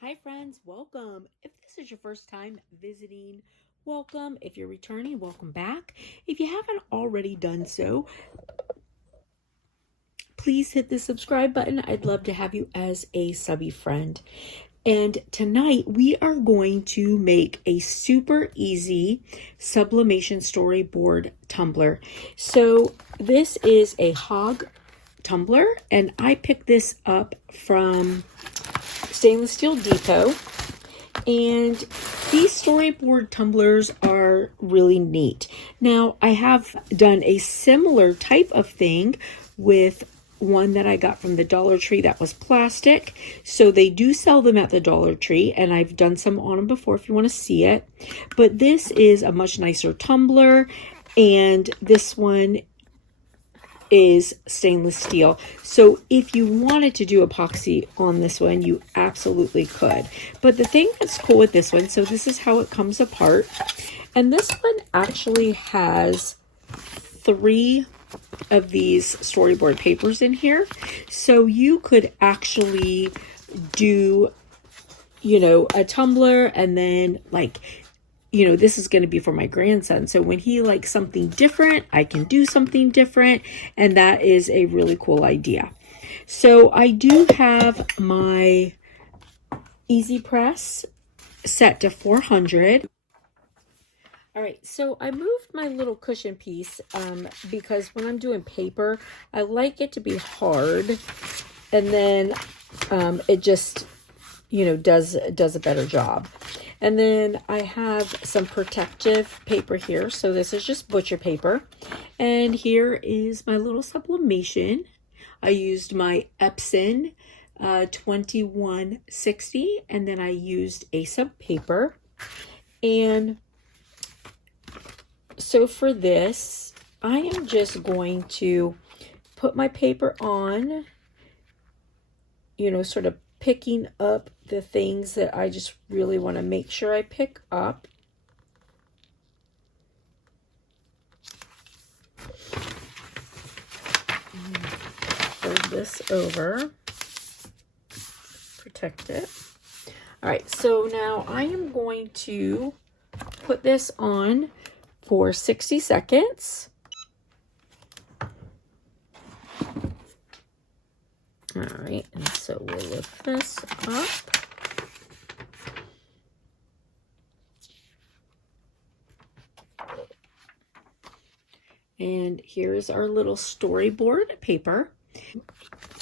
Hi friends, welcome. If this is your first time visiting, welcome. If you're returning, welcome back. If you haven't already done so, please hit the subscribe button. I'd love to have you as a subby friend. And tonight we are going to make a super easy sublimation storyboard tumbler. So this is a hog tumbler, and I picked this up from Stainless Steel Depot. And these storyboard tumblers are really neat. Now, I have done a similar type of thing with one that I got from the Dollar Tree that was plastic. So they do sell them at the Dollar Tree, and I've done some on them before if you want to see it. But this is a much nicer tumbler, and this one is stainless steel. So if you wanted to do epoxy on this one, you absolutely could. But the thing that's cool with this one, so this is how it comes apart. And this one actually has 3 of these storyboard papers in here. So you could actually do, a tumbler, and then this is going to be for my grandson. So when he likes something different, I can do something different. And that is a really cool idea. So I do have my Easy Press set to 400. All right, so I moved my little cushion piece because when I'm doing paper, I like it to be hard. And then it just, does a better job. And then I have some protective paper here. So this is just butcher paper. And here is my little sublimation. I used my Epson 2160, and then I used a sub paper. And so for this, I am just going to put my paper on, sort of picking up the things that I just really want to make sure I pick up. Fold this over, protect it. All right, so now I am going to put this on for 60 seconds. All right, and so we'll lift this up. And here's our little storyboard paper.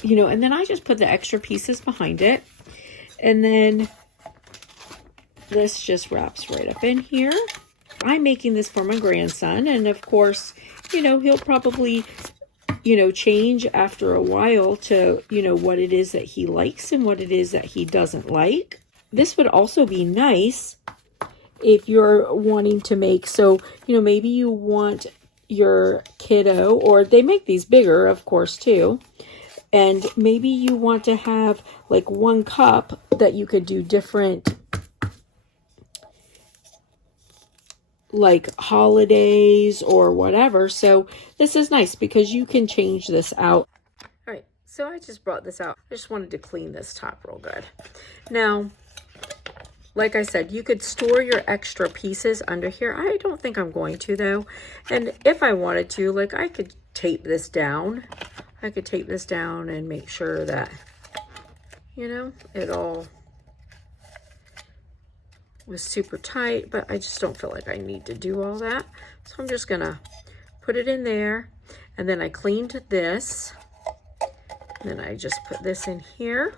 And then I just put the extra pieces behind it. And then this just wraps right up in here. I'm making this for my grandson. And of course, he'll probably change after a while to, what it is that he likes and what it is that he doesn't like. This would also be nice if you're wanting to make, so, maybe you want your kiddo, or they make these bigger, of course, too. And maybe you want to have like 1 cup that you could do different, like holidays or whatever. So this is nice because you can change this out. All right, so I just brought this out. I just wanted to clean this top real good. Now, like I said, you could store your extra pieces under here. I don't think I'm going to, though. And if I wanted to, like, I could tape this down. I could tape this down and make sure that, it all was super tight, but I just don't feel like I need to do all that. So I'm just gonna put it in there, and then I cleaned this, and then I just put this in here,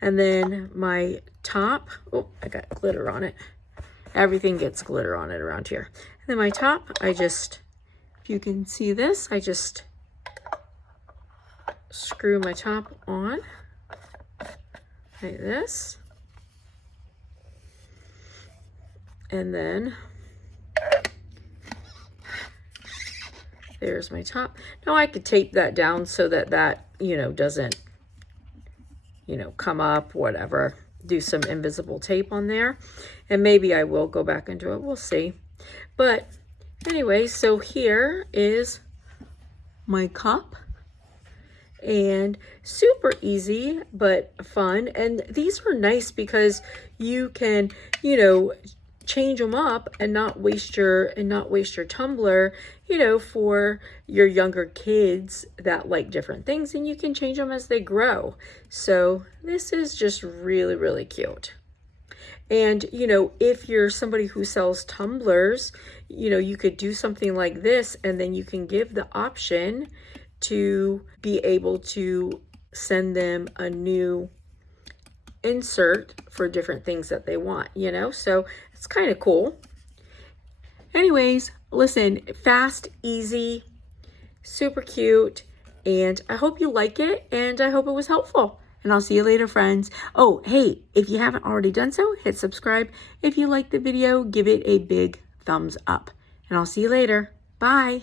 and then my top, oh, I got glitter on it. Everything gets glitter on it around here. And then my top, I just, if you can see this, I just screw my top on like this. And then there's my top. Now I could tape that down so that doesn't, come up, whatever. Do some invisible tape on there. And maybe I will go back into it. We'll see. But anyway, so here is my cup. and super easy but fun. And these are nice because you can, you know, change them up and not waste your tumbler, you know, for your younger kids that like different things, and you can change them as they grow. So this is just really, really cute. And, you know, if you're somebody who sells tumblers, you know, you could do something like this, and then you can give the option to be able to send them a new insert for different things that they want, you know? So it's kind of cool. Anyways, listen, fast, easy, super cute, and I hope you like it, and I hope it was helpful. And I'll see you later, friends. Oh, hey, if you haven't already done so, hit subscribe. If you liked the video, give it a big thumbs up. And I'll see you later. Bye.